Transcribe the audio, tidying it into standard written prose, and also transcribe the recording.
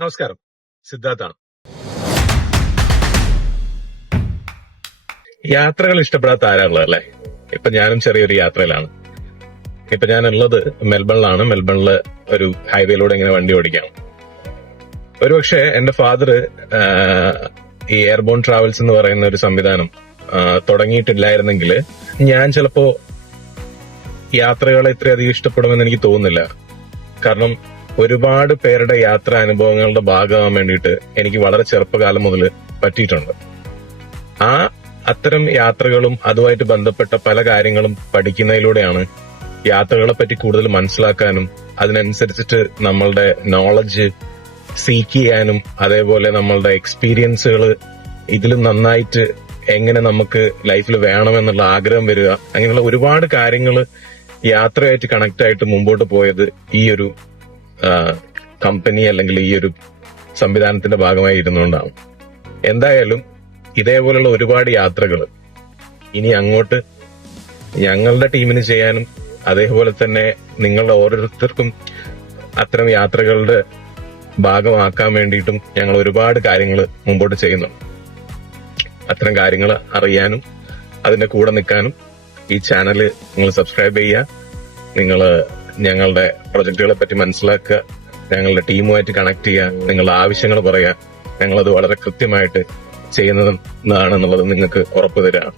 നമസ്കാരം, സിദ്ധാർത്ഥാണ്. യാത്രകൾ ഇഷ്ടപ്പെടാത്ത ആരാളുള്ളത് അല്ലേ? ഇപ്പൊ ഞാനും ചെറിയൊരു യാത്രയിലാണ്. ഇപ്പൊ ഞാൻ ഉള്ളത് മെൽബണിലാണ്. മെൽബണില് ഒരു ഹൈവേയിലൂടെ ഇങ്ങനെ വണ്ടി ഓടിക്കാം. ഒരുപക്ഷെ എന്റെ ഫാദർ ഈ എയർബോൺ ട്രാവൽസ് എന്ന് പറയുന്ന ഒരു സംവിധാനം തുടങ്ങിയിട്ടില്ലായിരുന്നെങ്കിൽ ഞാൻ ചിലപ്പോ യാത്രകളെ ഇത്രയധികം ഇഷ്ടപ്പെടുമെന്ന് എനിക്ക് തോന്നുന്നില്ല. കാരണം ഒരുപാട് പേരുടെ യാത്രാ അനുഭവങ്ങളുടെ ഭാഗമാകാൻ വേണ്ടിയിട്ട് എനിക്ക് വളരെ ചെറുപ്പകാലം മുതൽ പറ്റിയിട്ടുണ്ട്. അത്തരം യാത്രകളും അതുമായിട്ട് ബന്ധപ്പെട്ട പല കാര്യങ്ങളും പഠിക്കുന്നതിലൂടെയാണ് യാത്രകളെ പറ്റി കൂടുതൽ മനസ്സിലാക്കാനും അതിനനുസരിച്ചിട്ട് നമ്മളുടെ നോളജ് സീക്ക് ചെയ്യാനും അതേപോലെ നമ്മളുടെ എക്സ്പീരിയൻസുകൾ ഇതിൽ നന്നായിട്ട് എങ്ങനെ നമുക്ക് ലൈഫിൽ വേണമെന്നുള്ള ആഗ്രഹം വരിക, അങ്ങനെയുള്ള ഒരുപാട് കാര്യങ്ങൾ യാത്രയായിട്ട് കണക്ട് ആയിട്ട് മുമ്പോട്ട് പോയത് ഈ ഒരു കമ്പനി അല്ലെങ്കിൽ ഈ ഒരു സംവിധാനത്തിന്റെ ഭാഗമായി ഇരുന്നുകൊണ്ടാണ്. എന്തായാലും ഇതേപോലുള്ള ഒരുപാട് യാത്രകൾ ഇനി അങ്ങോട്ട് ഞങ്ങളുടെ ടീമിന് ചെയ്യാനും അതേപോലെ തന്നെ നിങ്ങളുടെ ഓരോരുത്തർക്കും അത്തരം യാത്രകളുടെ ഭാഗമാക്കാൻ വേണ്ടിയിട്ടും ഞങ്ങൾ ഒരുപാട് കാര്യങ്ങൾ മുമ്പോട്ട് ചെയ്യുന്നു. അത്തരം കാര്യങ്ങൾ അറിയാനും അതിന്റെ കൂടെ നിൽക്കാനും ഈ ചാനൽ നിങ്ങൾ സബ്സ്ക്രൈബ് ചെയ്യുക. നിങ്ങൾ ഞങ്ങളുടെ പ്രൊജക്ടുകളെ പറ്റി മനസ്സിലാക്കുക, ഞങ്ങളുടെ ടീമുമായിട്ട് കണക്ട് ചെയ്യുക, നിങ്ങളുടെ ആവശ്യങ്ങൾ പറയുക. ഞങ്ങളത് വളരെ കൃത്യമായിട്ട് ചെയ്യുന്നതാണെന്നുള്ളത് നിങ്ങൾക്ക് ഉറപ്പു തരാം.